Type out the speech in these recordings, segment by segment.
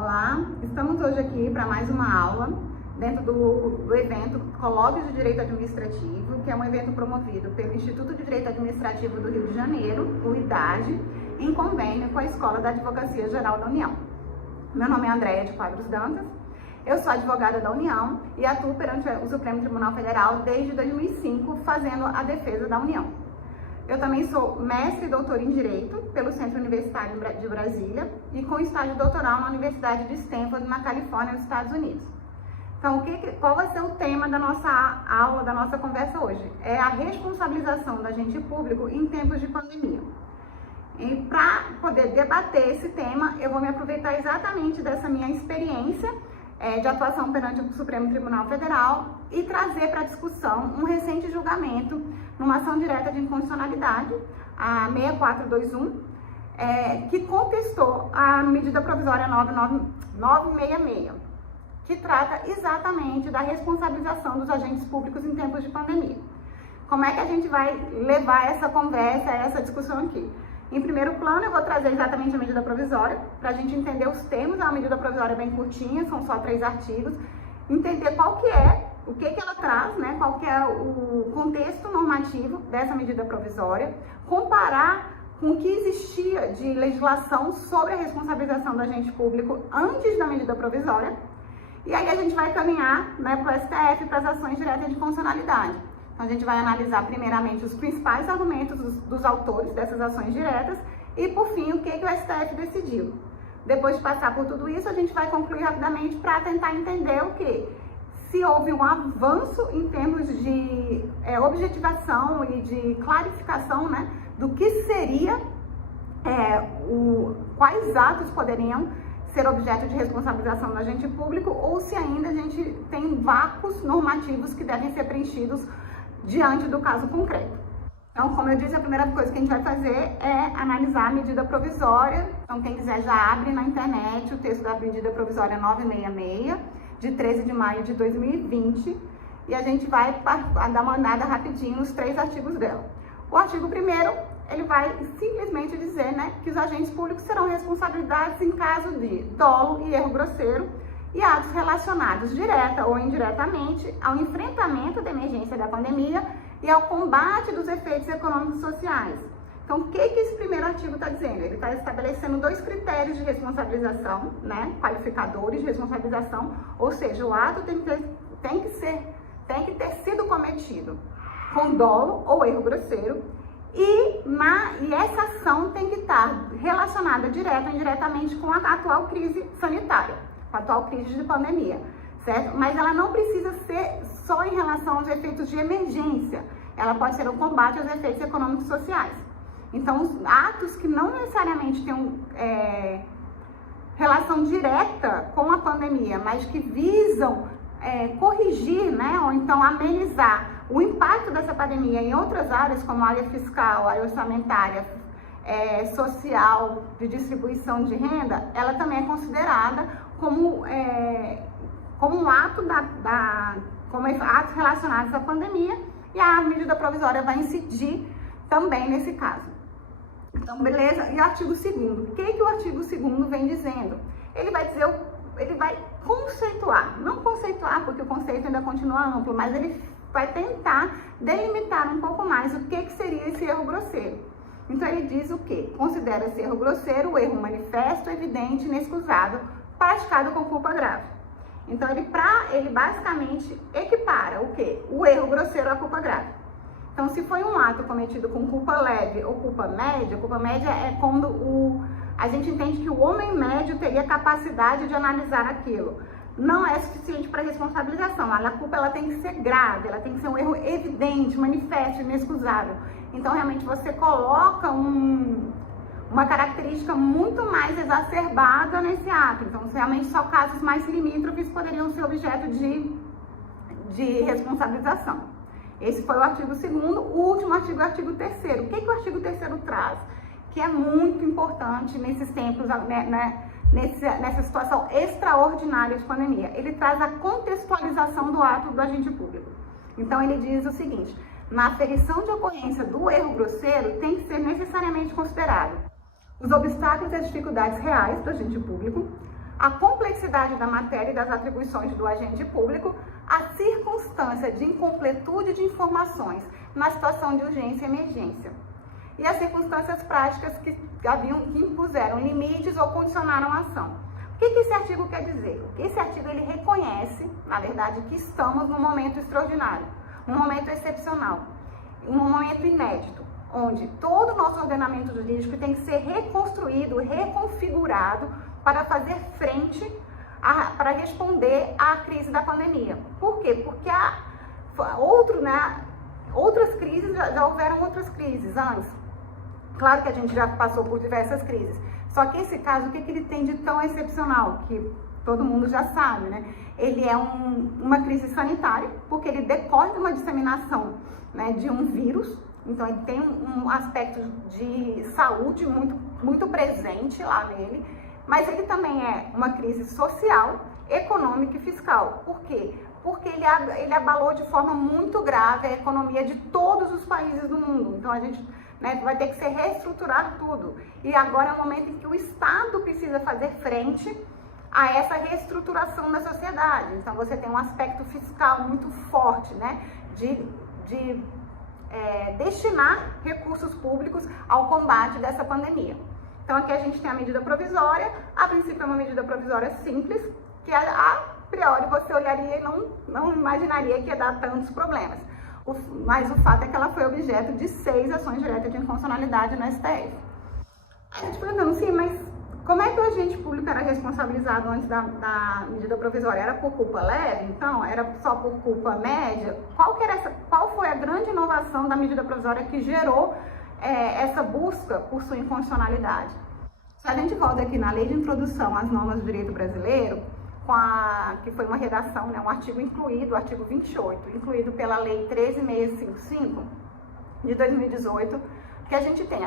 Olá, estamos hoje aqui para mais uma aula dentro do evento Colóquios de Direito Administrativo, que é um evento promovido pelo Instituto de Direito Administrativo do Rio de Janeiro, o IDAD, em convênio com a Escola da Advocacia Geral da União. Meu nome é Andréia de Quadros Dantas, eu sou advogada da União e atuo perante o Supremo Tribunal Federal desde 2005, fazendo a defesa da União. Eu também sou mestre e doutora em Direito pelo Centro Universitário de Brasília e com estágio doutoral na Universidade de Stanford, na Califórnia, nos Estados Unidos. Então, qual vai ser o tema da nossa aula, da nossa conversa hoje? É a responsabilização do agente público em tempos de pandemia. E para poder debater esse tema, eu vou me aproveitar exatamente dessa minha experiência de atuação perante o Supremo Tribunal Federal e trazer para discussão um recente julgamento numa ação direta de inconstitucionalidade, a 6421, que contestou a medida provisória 966, que trata exatamente da responsabilização dos agentes públicos em tempos de pandemia. Como é que a gente vai levar essa conversa, essa discussão aqui? Em primeiro plano, eu vou trazer exatamente a medida provisória, para a gente entender os termos. É uma medida provisória bem curtinha, são só 3 artigos, entender qual que é, o que ela traz, né, qual que é o contexto normativo dessa medida provisória, comparar com o que existia de legislação sobre a responsabilização do agente público antes da medida provisória, e aí a gente vai caminhar, né, para o STF, para as ações diretas de constitucionalidade. Então, a gente vai analisar primeiramente os principais argumentos dos autores dessas ações diretas e, por fim, o que o STF decidiu. Depois de passar por tudo isso, a gente vai concluir rapidamente para tentar entender o que? Se houve um avanço em termos de objetivação e de clarificação, né, do que seria, quais atos poderiam ser objeto de responsabilização do agente público, ou se ainda a gente tem vácuos normativos que devem ser preenchidos diante do caso concreto. Então, como eu disse, a primeira coisa que a gente vai fazer é analisar a medida provisória. Então, quem quiser já abre na internet o texto da medida provisória 966, de 13 de maio de 2020, e a gente vai dar uma olhada rapidinho nos 3 artigos dela. O artigo 1º, ele vai simplesmente dizer, né, que os agentes públicos serão responsabilizados em caso de dolo e erro grosseiro e atos relacionados direta ou indiretamente ao enfrentamento da emergência da pandemia e ao combate dos efeitos econômicos e sociais. Então, o que esse primeiro artigo está dizendo? Ele está estabelecendo 2 critérios de responsabilização, né, qualificadores de responsabilização, ou seja, o ato tem que ter sido cometido com dolo ou erro grosseiro e essa ação tem que estar relacionada direta ou indiretamente com a atual crise sanitária, com a atual crise de pandemia, certo? Mas ela não precisa ser só em relação aos efeitos de emergência, ela pode ser o combate aos efeitos econômicos e sociais. Então, os atos que não necessariamente têm relação direta com a pandemia, mas que visam corrigir, né, ou então amenizar o impacto dessa pandemia em outras áreas, como a área fiscal, a área orçamentária, social, de distribuição de renda, ela também é considerada como um ato como atos relacionados à pandemia, e a medida provisória vai incidir também nesse caso. Então, beleza? E o artigo 2º, o que o artigo 2º vem dizendo? Ele vai conceituar, não conceituar porque o conceito ainda continua amplo, mas ele vai tentar delimitar um pouco mais o que seria esse erro grosseiro. Então, ele diz o quê? Considera esse erro grosseiro o erro manifesto, evidente, inexcusável, praticado com culpa grave. Então, ele basicamente equipara o quê? O erro grosseiro à culpa grave. Então, se foi um ato cometido com culpa leve ou culpa média é quando a gente entende que o homem médio teria capacidade de analisar aquilo. Não é suficiente para responsabilização. A culpa ela tem que ser grave, ela tem que ser um erro evidente, manifesto, inexcusável. Então, realmente, você coloca uma característica muito mais exacerbada nesse ato. Então, realmente, só casos mais limítrofes poderiam ser objeto de responsabilização. Esse foi o artigo 2º. O último artigo é o artigo 3º. O que o artigo 3º traz? Que é muito importante nesses tempos, né, nessa situação extraordinária de pandemia. Ele traz a contextualização do ato do agente público. Então, ele diz o seguinte: na aferição de ocorrência do erro grosseiro, tem que ser necessariamente considerado os obstáculos e as dificuldades reais do agente público, a complexidade da matéria e das atribuições do agente público, a circunstância de incompletude de informações na situação de urgência e emergência, e as circunstâncias práticas que impuseram limites ou condicionaram a ação. O que esse artigo quer dizer? Esse artigo ele reconhece, na verdade, que estamos num momento extraordinário, um momento excepcional, um momento inédito, onde todo o nosso ordenamento jurídico tem que ser reconstruído, reconfigurado para fazer frente, para responder à crise da pandemia. Por quê? Porque outras crises, já houveram outras crises antes. Claro que a gente já passou por diversas crises. Só que esse caso, o que ele tem de tão excepcional? Que todo mundo já sabe, né? Ele é uma crise sanitária, porque ele decorre de uma disseminação, né, de um vírus. Então, ele tem um aspecto de saúde muito presente lá nele. Mas ele também é uma crise social, econômica e fiscal. Por quê? Porque ele abalou de forma muito grave a economia de todos os países do mundo. Então, a gente, né, vai ter que se reestruturar tudo. E agora é o momento em que o Estado precisa fazer frente a essa reestruturação da sociedade. Então, você tem um aspecto fiscal muito forte, né, de destinar recursos públicos ao combate dessa pandemia. Então, aqui a gente tem a medida provisória. A princípio é uma medida provisória simples, que a priori você olharia e não imaginaria que ia dar tantos problemas. Mas o fato é que ela foi objeto de 6 ações diretas de inconstitucionalidade no STF. A gente perguntando, sim, mas como é que o agente público era responsabilizado antes da medida provisória? Era por culpa leve? Então, era só por culpa média? Qual foi a grande inovação da medida provisória que gerou essa busca por sua inconstitucionalidade? Se a gente volta aqui na Lei de Introdução às Normas do Direito Brasileiro, que foi uma redação, né, um artigo incluído, o artigo 28, incluído pela Lei 13.655 de 2018, que a gente tem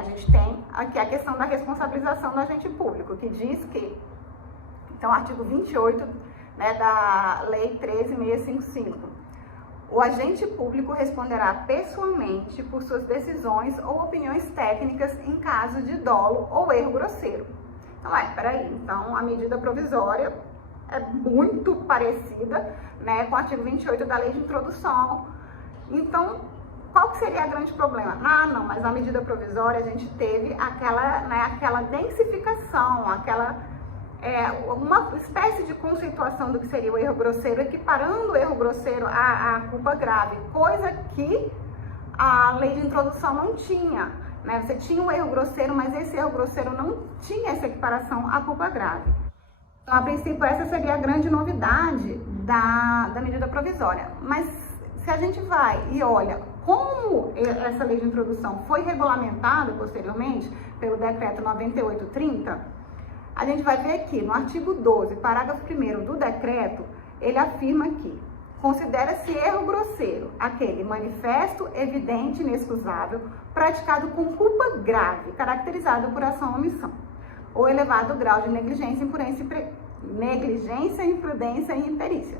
aqui a questão da responsabilização do agente público, que diz que, então, artigo 28, né, da Lei 13.655, o agente público responderá pessoalmente por suas decisões ou opiniões técnicas em caso de dolo ou erro grosseiro. Então, peraí, então a medida provisória é muito parecida, né, com o artigo 28 da Lei de Introdução. Então, qual que seria o grande problema? Não, mas na medida provisória a gente teve aquela densificação, uma espécie de conceituação do que seria o erro grosseiro, equiparando o erro grosseiro à culpa grave, coisa que a Lei de Introdução não tinha, né? Você tinha o erro grosseiro, mas esse erro grosseiro não tinha essa equiparação à culpa grave. Então, a princípio, essa seria a grande novidade da medida provisória. Mas se a gente vai e olha como essa Lei de Introdução foi regulamentada posteriormente pelo Decreto 9830, a gente vai ver aqui no artigo 12, parágrafo 1º do decreto, ele afirma que considera-se erro grosseiro aquele manifesto, evidente e inexcusável praticado com culpa grave, caracterizado por ação ou omissão, ou elevado grau de negligência, imprudência e imperícia.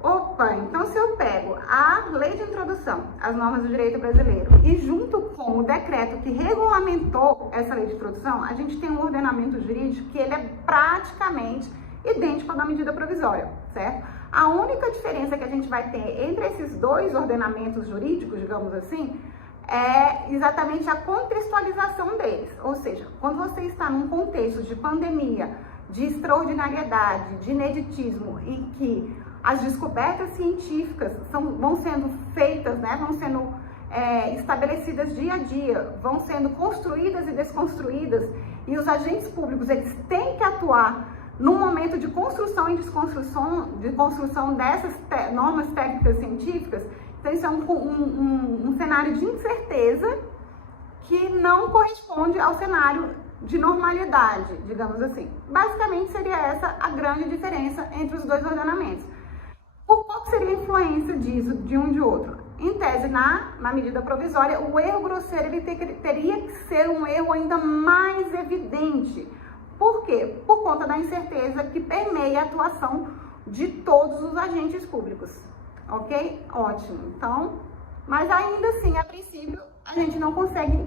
Opa, então se eu pego a Lei de Introdução às Normas do Direito Brasileiro e junto com o decreto que regulamentou essa Lei de Introdução, a gente tem um ordenamento jurídico que ele é praticamente idêntico ao da medida provisória, certo? A única diferença que a gente vai ter entre esses dois ordenamentos jurídicos, digamos assim, é exatamente a contextualização deles. Ou seja, quando você está num contexto de pandemia, de extraordinariedade, de ineditismo, em que as descobertas científicas vão sendo feitas, né, vão sendo estabelecidas dia a dia, vão sendo construídas e desconstruídas, e os agentes públicos eles têm que atuar num momento de construção e desconstrução dessas normas técnicas científicas. Então, isso é um cenário de incerteza que não corresponde ao cenário de normalidade, digamos assim. Basicamente, seria essa a grande diferença entre os dois ordenamentos. Por qual seria a influência disso, de um de outro? Em tese, na medida provisória, o erro grosseiro ele teria que ser um erro ainda mais evidente. Por quê? Por conta da incerteza que permeia a atuação de todos os agentes públicos. Ok? Ótimo. Então, mas ainda assim, a princípio, a gente não consegue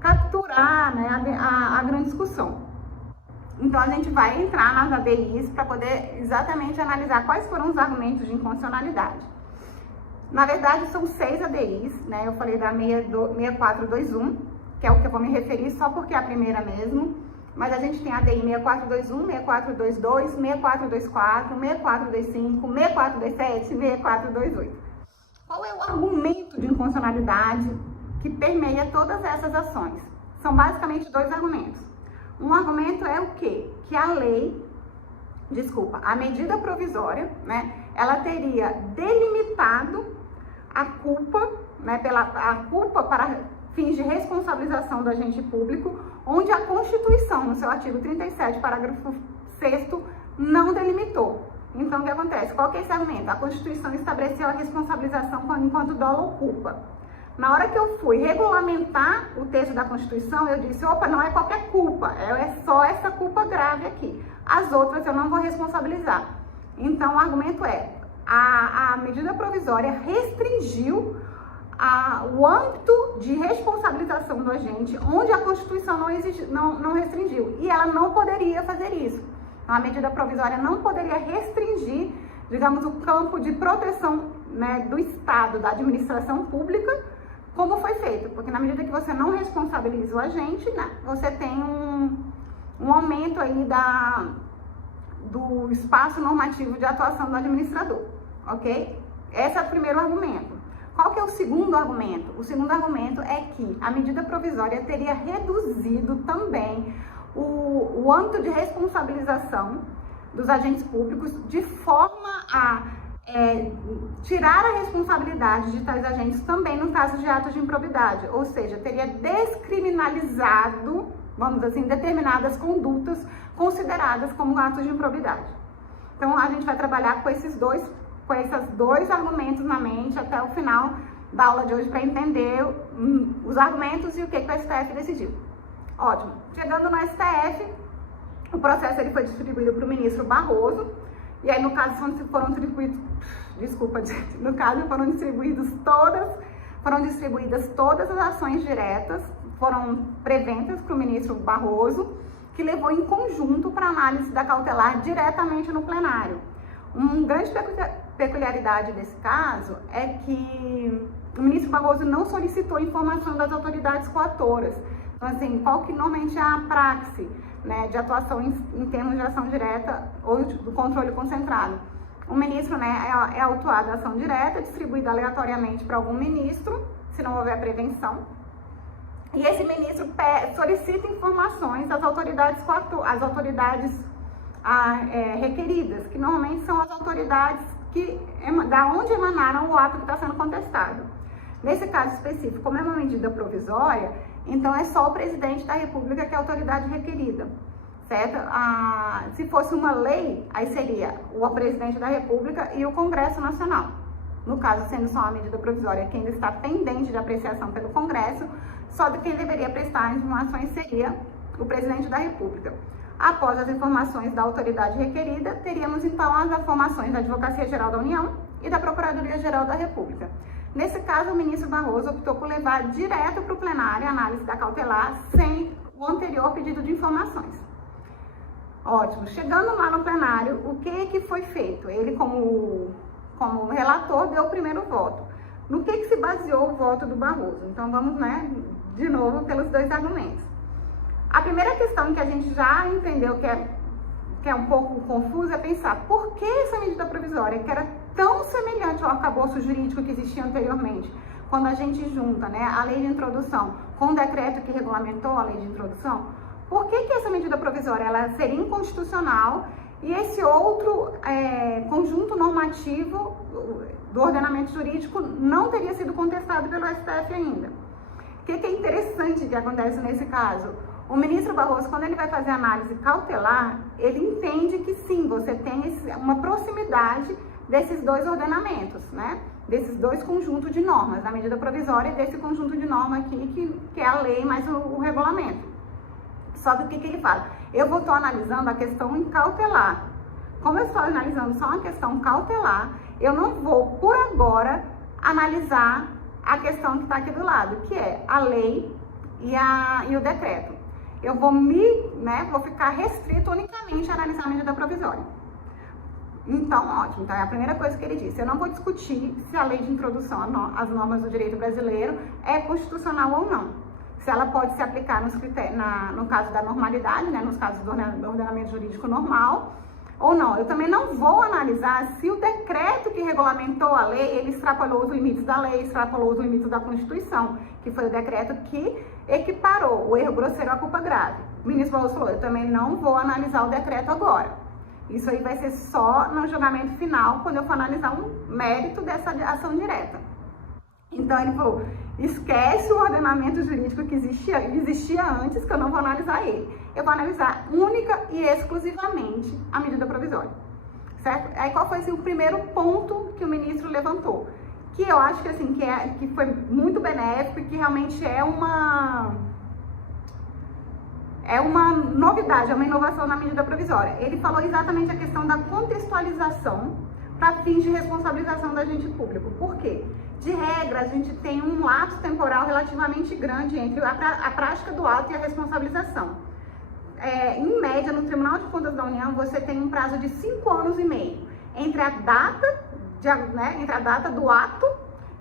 capturar, né, a grande discussão. Então a gente vai entrar nas ADIs para poder exatamente analisar quais foram os argumentos de inconstitucionalidade. Na verdade são 6 ADIs, né? Eu falei da 6421, que é o que eu vou me referir só porque é a primeira mesmo, mas a gente tem a ADI 6421, 6422, 6424, 6425, 6427, 6428. Qual é o argumento de inconstitucionalidade que permeia todas essas ações? São basicamente 2 argumentos. Um argumento é o quê? Que a medida provisória, né, ela teria delimitado a culpa, né, a culpa para fins de responsabilização do agente público, onde a Constituição, no seu artigo 37, parágrafo 6º, não delimitou. Então, o que acontece? Qual que é esse argumento? A Constituição estabeleceu a responsabilização enquanto dolo ou culpa. Na hora que eu fui regulamentar o texto da Constituição, eu disse, opa, não é qualquer culpa, é só essa culpa grave aqui. As outras eu não vou responsabilizar. Então, o argumento é, a medida provisória restringiu o âmbito de responsabilização do agente, onde a Constituição não restringiu. E ela não poderia fazer isso. Então, a medida provisória não poderia restringir, digamos, o campo de proteção, né, do Estado, da administração pública, como foi feito. Porque na medida que você não responsabiliza o agente, né, você tem um aumento aí do espaço normativo de atuação do administrador, ok? Esse é o primeiro argumento. Qual que é o segundo argumento? O segundo argumento é que a medida provisória teria reduzido também o âmbito de responsabilização dos agentes públicos de forma a tirar a responsabilidade de tais agentes também no caso de atos de improbidade, ou seja, teria descriminalizado, vamos dizer assim, determinadas condutas consideradas como atos de improbidade. Então a gente vai trabalhar com esses dois argumentos na mente até o final da aula de hoje para entender os argumentos e o que o STF decidiu. Ótimo. Chegando no STF, o processo ele foi distribuído para o ministro Barroso, e aí no caso foram distribuídas todas as ações diretas, foram preventas para o ministro Barroso, que levou em conjunto para análise da cautelar diretamente no plenário. Uma grande peculiaridade desse caso é que o ministro Barroso não solicitou informação das autoridades coautoras. Então, assim, qual que normalmente é a praxe, né, de atuação em termos de ação direta ou do controle concentrado? O ministro, né, é autuado a ação direta, distribuída aleatoriamente para algum ministro, se não houver prevenção. E esse ministro solicita informações às autoridades requeridas, que normalmente são as autoridades da onde emanaram o ato que está sendo contestado. Nesse caso específico, como é uma medida provisória, então é só o presidente da República que é a autoridade requerida, certo? Se fosse uma lei, aí seria o presidente da República e o Congresso Nacional. No caso, sendo só uma medida provisória que ainda está pendente de apreciação pelo Congresso, só de quem deveria prestar informações seria o presidente da República. Após as informações da autoridade requerida, teríamos então as informações da Advocacia Geral da União e da Procuradoria-Geral da República. Nesse caso, o ministro Barroso optou por levar direto para o plenário a análise da cautelar sem o anterior pedido de informações. Ótimo. Chegando lá no plenário, o que foi feito? Ele, como relator, deu o primeiro voto. No que se baseou o voto do Barroso? Então, vamos, né, de novo pelos 2 argumentos. A primeira questão que a gente já entendeu que é um pouco confusa é pensar por que essa medida provisória, que era tão semelhante ao arcabouço jurídico que existia anteriormente, quando a gente junta, né, a lei de introdução com o decreto que regulamentou a lei de introdução, por que essa medida provisória ela seria inconstitucional e esse outro conjunto normativo do ordenamento jurídico não teria sido contestado pelo STF ainda? O que é interessante que acontece nesse caso? O ministro Barroso, quando ele vai fazer a análise cautelar, ele entende que sim, você tem uma proximidade desses 2 ordenamentos, né? Desses 2 conjuntos de normas, da medida provisória e desse conjunto de norma aqui, que é a lei mais o regulamento. Só que o que ele fala? Eu estou analisando a questão em cautelar. Como eu estou analisando só uma questão cautelar, eu não vou, por agora, analisar a questão que está aqui do lado, que é a lei e o decreto. eu vou vou ficar restrito unicamente a analisar a medida provisória. Então, ótimo. Então, é a primeira coisa que ele disse. Eu não vou discutir se a lei de introdução às normas do direito brasileiro é constitucional ou não. Se ela pode se aplicar no caso da normalidade, né, nos casos do ordenamento jurídico normal, ou não. Eu também não vou analisar se o decreto que regulamentou a lei, ele extrapolou os limites da lei, extrapolou os limites da Constituição, que foi o decreto que equiparou o erro grosseiro à culpa grave. O ministro Barroso falou, eu também não vou analisar o decreto agora. Isso aí vai ser só no julgamento final, quando eu for analisar um mérito dessa ação direta. Então ele falou, esquece o ordenamento jurídico que existia antes, que eu não vou analisar ele. Eu vou analisar única e exclusivamente a medida provisória, certo? Aí qual foi assim, o primeiro ponto que o ministro levantou? Que eu acho que, assim, que foi muito benéfico e que realmente é uma novidade, é uma inovação na medida provisória. Ele falou exatamente a questão da contextualização para fins de responsabilização do agente público. Por quê? De regra, a gente tem um lapso temporal relativamente grande entre a prática do ato e a responsabilização. Em média, no Tribunal de Contas da União, você tem um prazo de 5 anos e meio entre a data do ato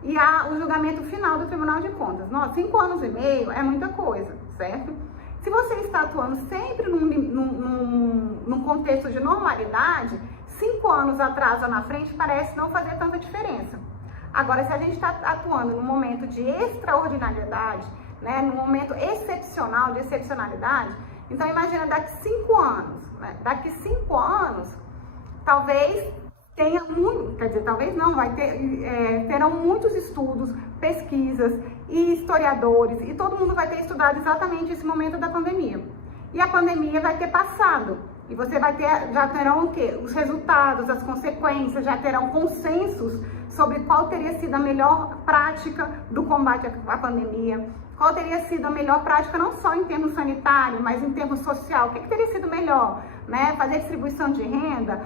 e o julgamento final do Tribunal de Contas. 5 anos e meio é muita coisa, certo? Se você está atuando sempre num contexto de normalidade, 5 anos atrás ou na frente parece não fazer tanta diferença. Agora, se a gente está atuando num momento de extraordinariedade, né, num momento excepcional, de excepcionalidade, então imagina daqui 5 anos, né? Daqui 5 anos, talvez tenha muito, quer dizer, talvez não, terão muitos estudos, pesquisas e historiadores, e todo mundo vai ter estudado exatamente esse momento da pandemia. E a pandemia vai ter passado, e você já terão o quê? Os resultados, as consequências, já terão consensos sobre qual teria sido a melhor prática do combate à pandemia, qual teria sido a melhor prática, não só em termos sanitários, mas em termos social. O que teria sido melhor? Né? Fazer distribuição de renda,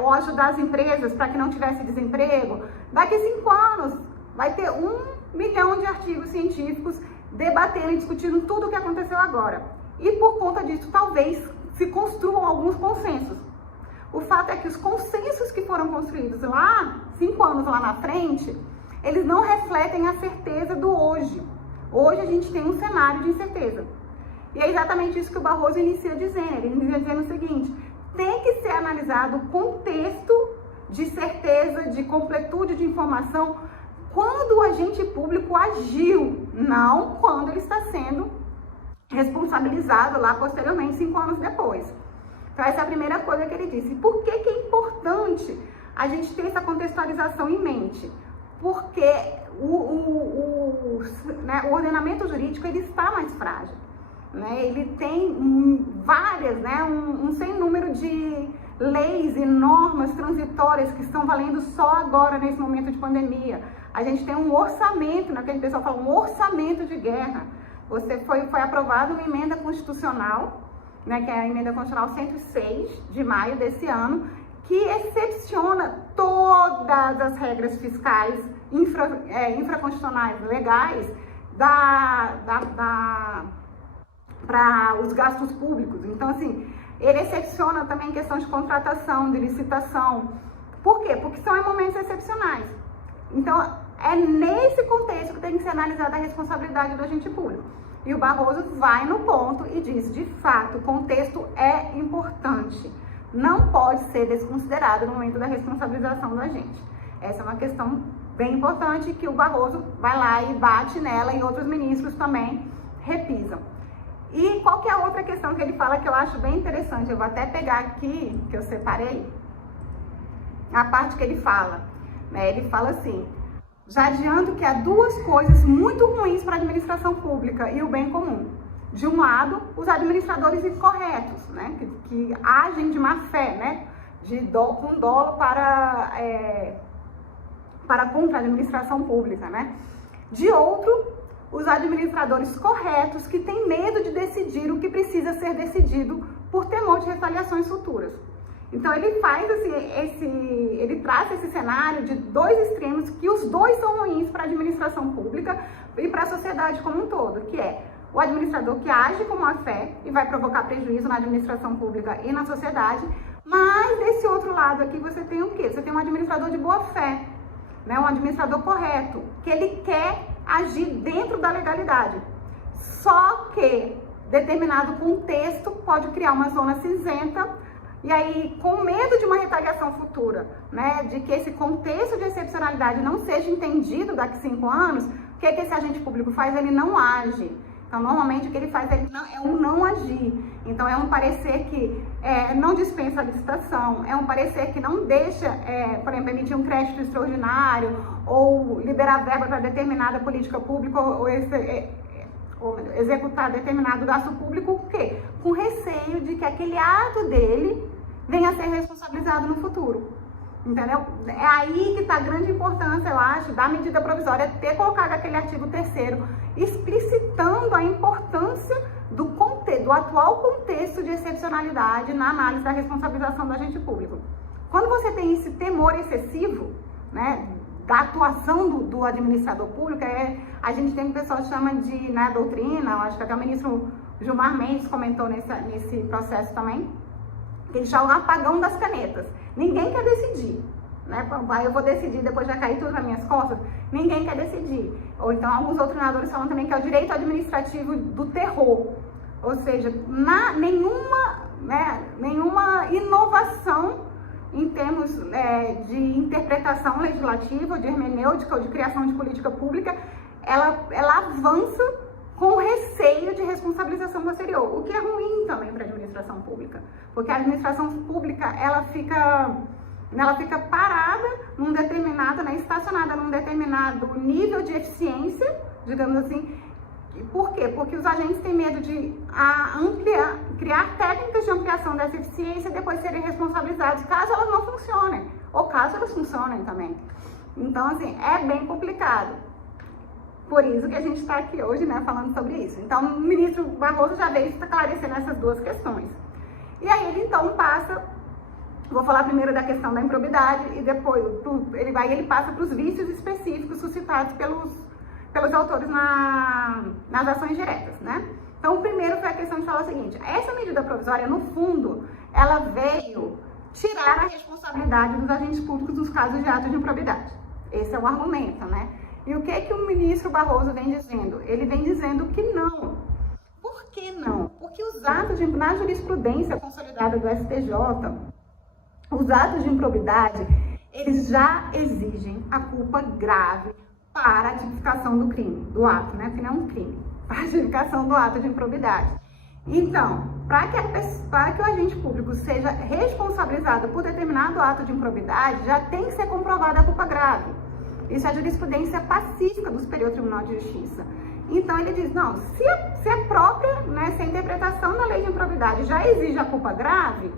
ou ajudar as empresas para que não tivesse desemprego. Daqui 5 anos, vai ter 1 milhão de artigos científicos debatendo e discutindo tudo o que aconteceu agora. E por conta disso, talvez se construam alguns consensos. O fato é que os consensos que foram construídos lá, 5 anos lá na frente, eles não refletem a certeza do hoje. Hoje a gente tem um cenário de incerteza. E é exatamente isso que o Barroso inicia dizendo. Ele inicia dizendo o seguinte, tem que ser analisado o contexto de certeza, de completude de informação, quando o agente público agiu, não quando ele está sendo responsabilizado lá posteriormente, 5 anos depois. Então essa é a primeira coisa que ele disse. Por que é importante a gente ter essa contextualização em mente? Porque o ordenamento jurídico ele está mais frágil, né? Ele tem várias, né, um sem número de leis e normas transitórias que estão valendo só agora nesse momento de pandemia. A gente tem um orçamento, né, que o pessoal fala, um orçamento de guerra. Foi aprovada uma emenda constitucional, né, que é a emenda constitucional 106 de maio desse ano, que excepciona todas as regras fiscais infraconstitucionais legais para os gastos públicos. Então, assim, ele excepciona também questão de contratação, de licitação. Por quê? Porque são em momentos excepcionais. Então, é nesse contexto que tem que ser analisada a responsabilidade do agente público. E o Barroso vai no ponto e diz, de fato, o contexto é importante. Não pode ser desconsiderado no momento da responsabilização do agente. Essa é uma questão bem importante que o Barroso vai lá e bate nela e outros ministros também repisam. E qual que é a outra questão que ele fala que eu acho bem interessante? Eu vou até pegar aqui, que eu separei, a parte que ele fala. Né? Ele fala assim, já adianto que há 2 coisas muito ruins para a administração pública e o bem comum. De um lado, os administradores incorretos, né, que agem de má fé, né, com dolo para contra a administração pública, né. De outro, os administradores corretos que têm medo de decidir o que precisa ser decidido por temor de retaliações futuras. Então ele faz ele traz esse cenário de 2 extremos que os 2 são ruins para a administração pública e para a sociedade como um todo, que é o administrador que age com má fé e vai provocar prejuízo na administração pública e na sociedade. Mas desse outro lado aqui você tem o quê? Você tem um administrador de boa fé, né? Um administrador correto, que ele quer agir dentro da legalidade. Só que determinado contexto pode criar uma zona cinzenta, e aí, com medo de uma retaliação futura, né, de que esse contexto de excepcionalidade não seja entendido daqui a 5 anos, o que esse agente público faz? Ele não age. Então, normalmente, o que ele faz é um não agir. Então, é um parecer que não dispensa a licitação, é um parecer que não deixa, por exemplo, emitir um crédito extraordinário ou liberar verba para determinada política pública ou executar determinado gasto público, o quê? Com receio de que aquele ato dele venha a ser responsabilizado no futuro. Entendeu? É aí que está a grande importância, eu acho, da medida provisória, ter colocado aquele artigo 3º, explicitando a importância do atual contexto de excepcionalidade na análise da responsabilização do agente público. Quando você tem esse temor excessivo, né, da atuação do administrador público, a gente tem o que o pessoal chama de, né, doutrina, eu acho que até o ministro Gilmar Mendes comentou nesse processo também, que eles chamam apagão das canetas. Ninguém quer decidir, né? Eu vou decidir, depois vai cair tudo nas minhas costas. Ninguém quer decidir. Ou então, alguns doutrinadores falam também que é o direito administrativo do terror. Ou seja, nenhuma inovação em termos de interpretação legislativa, de hermenêutica ou de criação de política pública, ela avança com receio de responsabilização posterior, o que é ruim também para a administração pública, porque a administração pública ela fica parada estacionada num determinado nível de eficiência, digamos assim. Por quê? Porque os agentes têm medo de criar técnicas de ampliação dessa eficiência e depois serem responsabilizados caso elas não funcionem, ou caso elas funcionem também. Então, assim, é bem complicado. Por isso que a gente está aqui hoje, né, falando sobre isso. Então, o ministro Barroso já veio esclarecendo essas duas questões. E aí ele, então, vou falar primeiro da questão da improbidade e depois ele passa para os vícios específicos suscitados pelos autores nas ações diretas, né? Então, o primeiro foi a questão de falar o seguinte: essa medida provisória, no fundo, ela veio tirar a responsabilidade dos agentes públicos nos casos de ato de improbidade. Esse é o argumento, né? E o que o ministro Barroso vem dizendo? Ele vem dizendo que não. Por que não? Porque os atos na jurisprudência consolidada do STJ, os atos de improbidade, eles já exigem a culpa grave para a tipificação do crime, do ato, né? Que não é um crime, para a tipificação do ato de improbidade. Então, para que o agente público seja responsabilizado por determinado ato de improbidade, já tem que ser comprovada a culpa grave. Isso é a jurisprudência pacífica do Superior Tribunal de Justiça. Então, ele diz, não, se a interpretação da lei de improbidade já exige a culpa grave,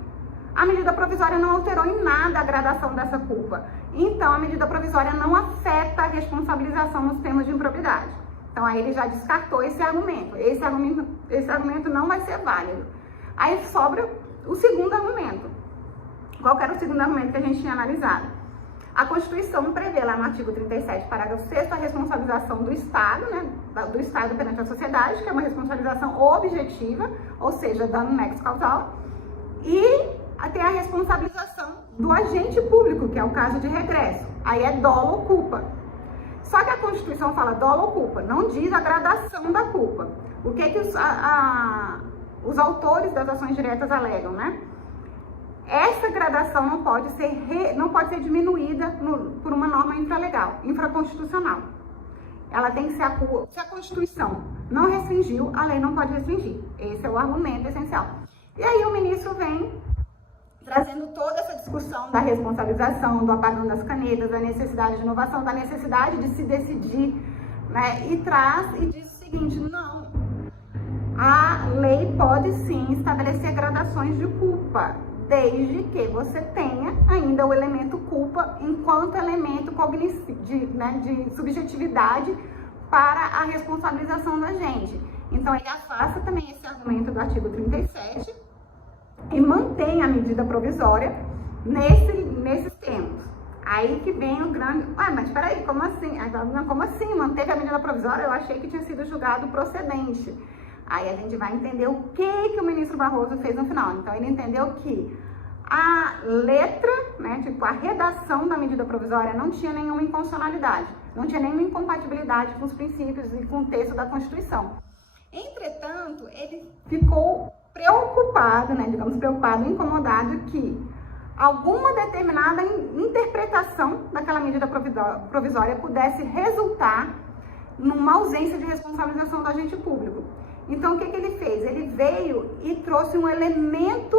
a medida provisória não alterou em nada a gradação dessa culpa. Então, a medida provisória não afeta a responsabilização nos termos de improbidade. Então, aí ele já descartou esse argumento. Esse argumento não vai ser válido. Aí sobra o segundo argumento. Qual que era o segundo argumento que a gente tinha analisado? A Constituição prevê lá no artigo 37, parágrafo 6º, a responsabilização do Estado, né, do Estado perante a sociedade, que é uma responsabilização objetiva, ou seja, dano nexo causal, e tem a responsabilização do agente público, que é o caso de regresso. Aí é dolo ou culpa. Só que a Constituição fala dolo ou culpa, não diz a gradação da culpa. O que os autores das ações diretas alegam, né? Essa gradação não pode ser diminuída por uma norma infralegal, infraconstitucional. Ela tem que ser se a Constituição não restringiu, a lei não pode restringir. Esse é o argumento essencial. E aí o ministro vem trazendo toda essa discussão da responsabilização, do apagão das canetas, da necessidade de inovação, da necessidade de se decidir, né? E diz o seguinte: não, a lei pode sim estabelecer gradações de culpa, desde que você tenha ainda o elemento culpa enquanto elemento de subjetividade para a responsabilização do agente. Então, ele afasta também esse argumento do artigo 37 e mantém a medida provisória nesses termos. Aí que vem o grande... mas peraí, como assim? Como assim? Manteve a medida provisória? Eu achei que tinha sido julgado procedente. Aí a gente vai entender o que o ministro Barroso fez no final. Então, ele entendeu que a letra, né, tipo, a redação da medida provisória não tinha nenhuma inconstitucionalidade, não tinha nenhuma incompatibilidade com os princípios e com o texto da Constituição. Entretanto, ele ficou preocupado, né, digamos, preocupado, incomodado que alguma determinada interpretação daquela medida provisória pudesse resultar numa ausência de responsabilização do agente público. Então, o que ele fez? Ele veio e trouxe um elemento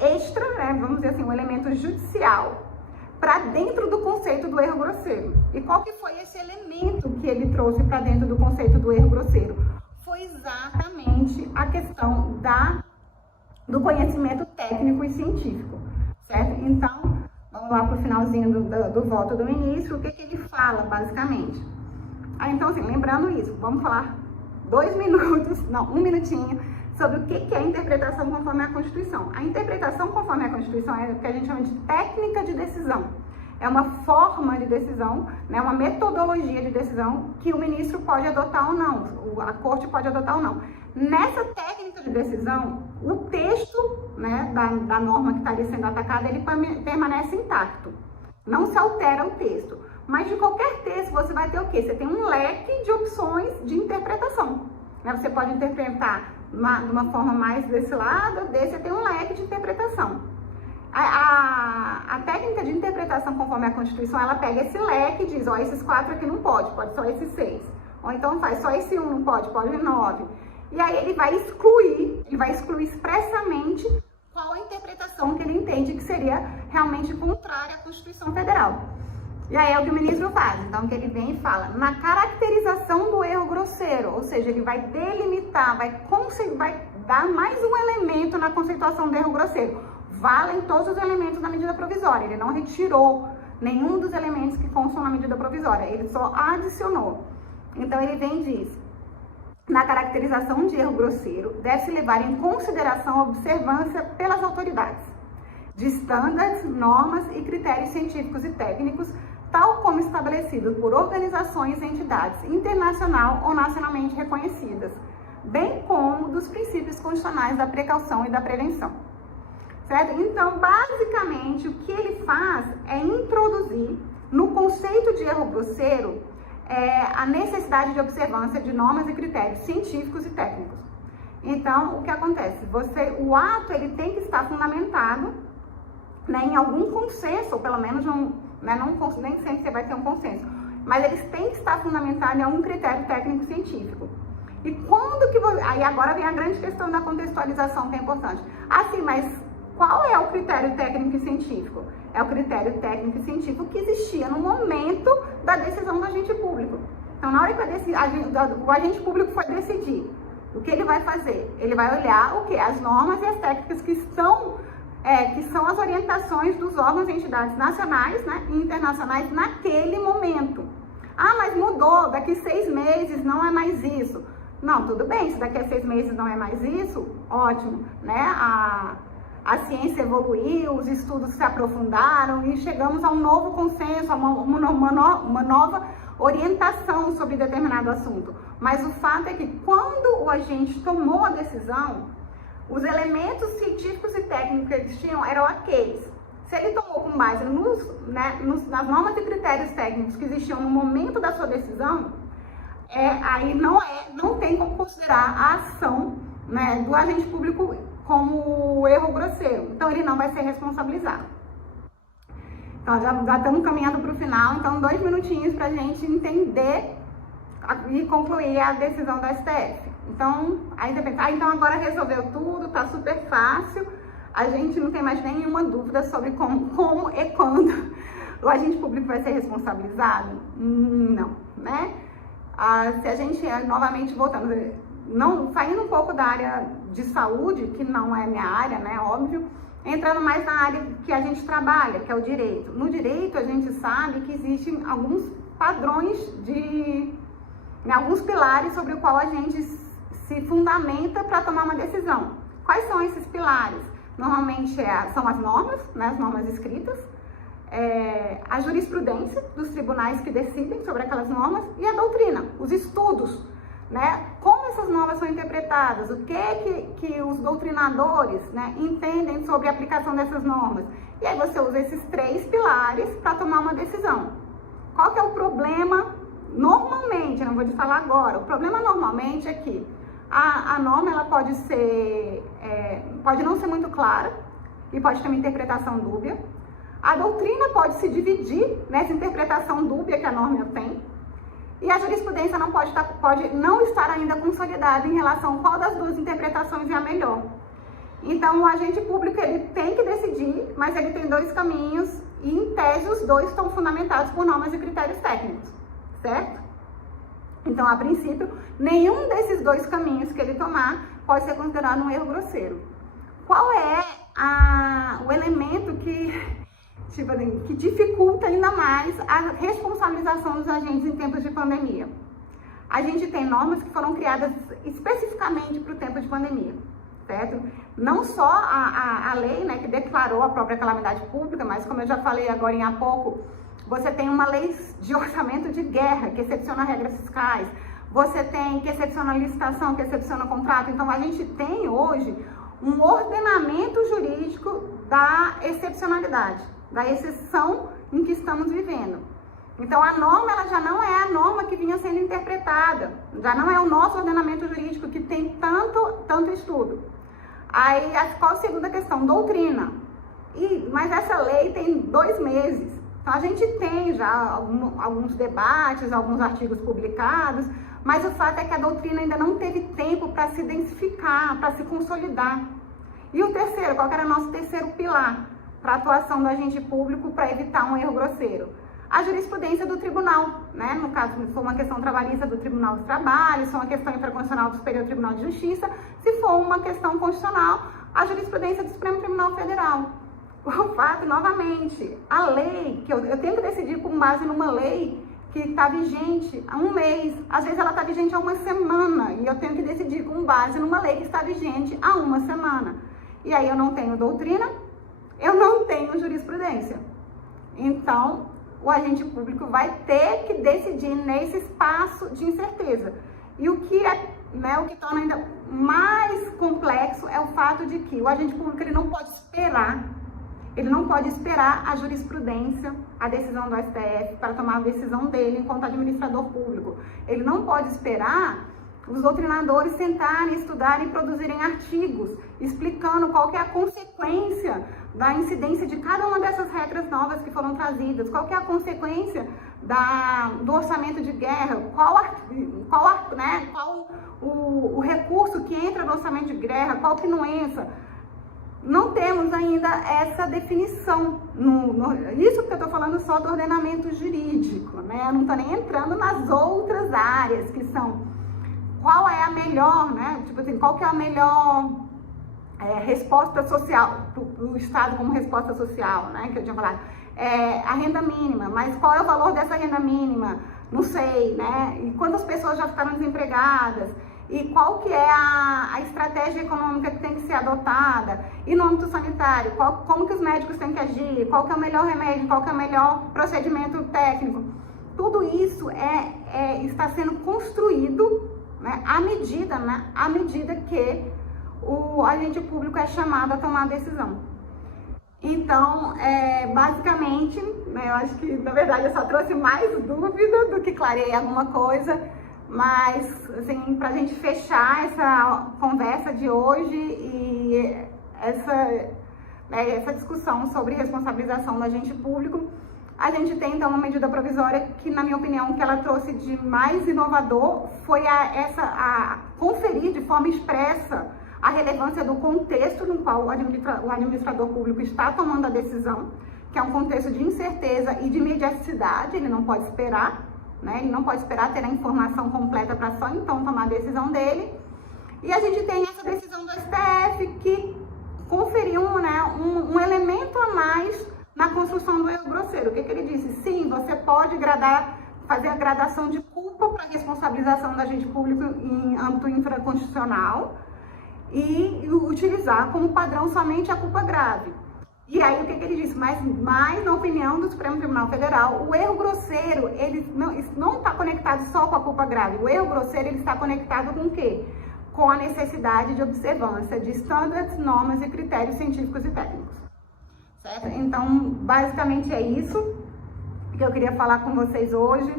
extra, né, vamos dizer assim, um elemento judicial para dentro do conceito do erro grosseiro. E qual que foi esse elemento que ele trouxe para dentro do conceito do erro grosseiro? Foi exatamente a questão do conhecimento técnico e científico, certo? Então, vamos lá para o finalzinho do voto do ministro, o que ele fala, basicamente. Então, assim, lembrando isso, vamos falar 1 minutinho, sobre o que é a interpretação conforme a Constituição. A interpretação conforme a Constituição é o que a gente chama de técnica de decisão. É uma forma de decisão, né, uma metodologia de decisão que o ministro pode adotar ou não, a corte pode adotar ou não. Nessa técnica de decisão, o texto, né, da norma que está ali sendo atacada, ele permanece intacto. Não se altera o texto. Mas de qualquer texto você vai ter o quê? Você tem um leque de opções de interpretação. Né? Você pode interpretar de uma forma mais desse lado, desse, você tem um leque de interpretação. A técnica de interpretação conforme a Constituição, ela pega esse leque e diz, ó, esses 4 aqui não pode só esses 6. Ou então faz só esse 1 não pode 9. E aí ele vai excluir expressamente qual a interpretação que ele entende que seria realmente contrária à Constituição Federal. E aí é o que o ministro faz. Então, que ele vem e fala, na caracterização do erro grosseiro, ou seja, ele vai delimitar, vai dar mais um elemento na conceituação do erro grosseiro. Valem todos os elementos da medida provisória. Ele não retirou nenhum dos elementos que constam na medida provisória, ele só adicionou. Então, ele vem e diz, na caracterização de erro grosseiro, deve-se levar em consideração a observância pelas autoridades de estándares, normas e critérios científicos e técnicos, tal como estabelecidos por organizações e entidades internacional ou nacionalmente reconhecidas, bem como dos princípios constitucionais da precaução e da prevenção. Certo? Então, basicamente, o que ele faz é introduzir no conceito de erro grosseiro a necessidade de observância de normas e critérios científicos e técnicos. Então, o que acontece? O ato ele tem que estar fundamentado, né, em algum consenso, ou pelo menos nem sempre você vai ter um consenso, mas eles têm que estar fundamentados em algum critério técnico-científico. E quando que aí agora vem a grande questão da contextualização, que é importante. Assim, mas qual é o critério técnico e científico? É o critério técnico e científico que existia no momento da decisão do agente público. Então, na hora que o agente público foi decidir, o que ele vai fazer? Ele vai olhar o quê? As normas e as técnicas que são as orientações dos órgãos e entidades nacionais, né, e internacionais naquele momento. Ah, mas mudou, daqui 6 meses não é mais isso. Não, tudo bem, se daqui a 6 meses não é mais isso, ótimo, né? A ciência evoluiu, os estudos se aprofundaram e chegamos a um novo consenso, a uma nova orientação sobre determinado assunto. Mas o fato é que quando o agente tomou a decisão, os elementos científicos e técnicos que eles tinham eram aqueles. Se ele tomou com base nas normas e critérios técnicos que existiam no momento da sua decisão, aí não tem como considerar a ação, né, do agente público como erro grosseiro. Então, ele não vai ser responsabilizado. Então, já estamos caminhando para o final. Então, 2 minutinhos para a gente entender e concluir a decisão da STF. Então, então agora resolveu tudo, tá super fácil. A gente não tem mais nenhuma dúvida sobre como e quando o agente público vai ser responsabilizado? Não, né? Se a gente, novamente voltando, saindo um pouco da área de saúde, que não é minha área, né, óbvio, entrando mais na área que a gente trabalha, que é o direito. No direito, a gente sabe que existem alguns padrões alguns pilares sobre o qual a gente se fundamenta para tomar uma decisão. Quais são esses pilares? Normalmente são as normas, né, as normas escritas, a jurisprudência dos tribunais que decidem sobre aquelas normas e a doutrina, os estudos, né, como essas normas são interpretadas, o que os doutrinadores, né, entendem sobre a aplicação dessas normas. E aí você usa esses 3 pilares para tomar uma decisão. Qual que é o problema normalmente, não vou te falar agora, o problema normalmente é que a norma ela pode não ser muito clara e pode ter uma interpretação dúbia. A doutrina pode se dividir nessa interpretação dúbia que a norma tem. E a jurisprudência pode não estar ainda consolidada em relação a qual das 2 interpretações é a melhor. Então, o agente público ele tem que decidir, mas ele tem 2 caminhos e, em tese, os 2 estão fundamentados por normas e critérios técnicos, certo? Então, a princípio, nenhum desses 2 caminhos que ele tomar pode ser considerado um erro grosseiro. Qual é o elemento que dificulta ainda mais a responsabilização dos agentes em tempos de pandemia? A gente tem normas que foram criadas especificamente para o tempo de pandemia, certo? Não só a lei, né, que declarou a própria calamidade pública, mas como eu já falei agora há pouco, você tem uma lei de orçamento de guerra, que excepciona regras fiscais, você tem que excepciona a licitação, que excepciona o contrato. Então, a gente tem hoje um ordenamento jurídico da excepcionalidade, da exceção em que estamos vivendo. Então, a norma ela já não é a norma que vinha sendo interpretada, já não é o nosso ordenamento jurídico que tem tanto estudo. Aí, qual a segunda questão? Doutrina. Mas essa lei tem 2 meses. Então, a gente tem já alguns debates, alguns artigos publicados, mas o fato é que a doutrina ainda não teve tempo para se densificar, para se consolidar. E o terceiro, qual que era o nosso terceiro pilar para a atuação do agente público para evitar um erro grosseiro? A jurisprudência do tribunal, né? No caso, se for uma questão trabalhista do Tribunal do Trabalho, se for uma questão infraconstitucional do Superior Tribunal de Justiça, se for uma questão constitucional, a jurisprudência do Supremo Tribunal Federal. O fato, novamente, a lei, que eu tenho que decidir com base numa lei que está vigente há 1 mês, às vezes ela está vigente há 1 semana, e eu tenho que decidir com base numa lei que está vigente há 1 semana. E aí eu não tenho doutrina, eu não tenho jurisprudência. Então, o agente público vai ter que decidir nesse espaço de incerteza. E o que torna ainda mais complexo é o fato de que o agente público ele não pode esperar a jurisprudência, a decisão do STF para tomar a decisão dele enquanto administrador público. Ele não pode esperar os doutrinadores sentarem, estudarem e produzirem artigos explicando qual que é a consequência da incidência de cada uma dessas regras novas que foram trazidas, qual que é a consequência do orçamento de guerra, qual o recurso que entra no orçamento de guerra, qual que não entra. Não temos ainda essa definição. Isso que eu estou falando só do ordenamento jurídico, né? Eu não estou nem entrando nas outras áreas que são qual é a melhor, né? Tipo assim, qual que é a melhor resposta social, do Estado como resposta social, né? Que eu tinha falado. A renda mínima, mas qual é o valor dessa renda mínima? Não sei, né? E quantas pessoas já ficaram desempregadas? E qual que é a estratégia econômica que tem que ser adotada? E no âmbito sanitário, como que os médicos têm que agir? Qual que é o melhor remédio? Qual que é o melhor procedimento técnico? Tudo isso está sendo construído, né, à medida que o agente público é chamado a tomar a decisão. Então, basicamente, né, eu acho que, na verdade, eu só trouxe mais dúvida do que clarei alguma coisa. Mas, assim, para a gente fechar essa conversa de hoje e essa discussão sobre responsabilização do agente público, a gente tem, então, uma medida provisória que, na minha opinião, o que ela trouxe de mais inovador foi a conferir de forma expressa a relevância do contexto no qual o administrador público está tomando a decisão, que é um contexto de incerteza e de imediaticidade, ele não pode esperar. Né? Ele não pode esperar ter a informação completa para só então tomar a decisão dele. E a gente tem essa decisão do STF que conferiu um elemento a mais na construção do erro grosseiro. O que ele disse? Sim, você pode fazer a gradação de culpa para responsabilização do agente público em âmbito infraconstitucional e utilizar como padrão somente a culpa grave. E aí, o que ele disse? Mas na opinião do Supremo Tribunal Federal, o erro grosseiro, ele não está conectado só com a culpa grave. O erro grosseiro, ele está conectado com o quê? Com a necessidade de observância de estándares, normas e critérios científicos e técnicos. Certo? Então, basicamente é isso que eu queria falar com vocês hoje.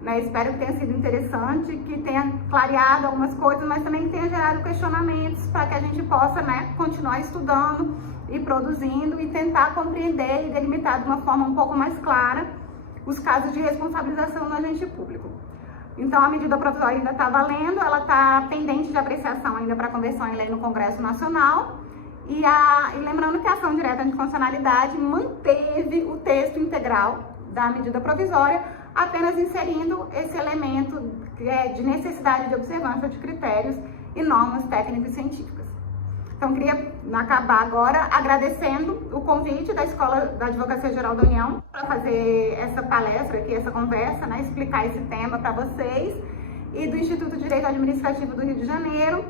Né? Espero que tenha sido interessante, que tenha clareado algumas coisas, mas também que tenha gerado questionamentos para que a gente possa, né, continuar estudando e produzindo e tentar compreender e delimitar de uma forma um pouco mais clara os casos de responsabilização do agente público. Então, a medida provisória ainda está valendo, ela está pendente de apreciação ainda para conversão em lei no Congresso Nacional. E lembrando que a ação direta de constitucionalidade manteve o texto integral da medida provisória, apenas inserindo esse elemento de necessidade de observância de critérios e normas técnicas e científicas. Então, queria acabar agora agradecendo o convite da Escola da Advocacia Geral da União para fazer essa palestra aqui, essa conversa, né, explicar esse tema para vocês, e do Instituto de Direito Administrativo do Rio de Janeiro.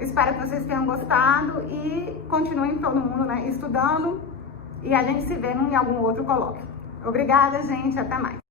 Espero que vocês tenham gostado e continuem todo mundo, né, estudando, e a gente se vê em algum outro colóquio. Obrigada, gente. Até mais.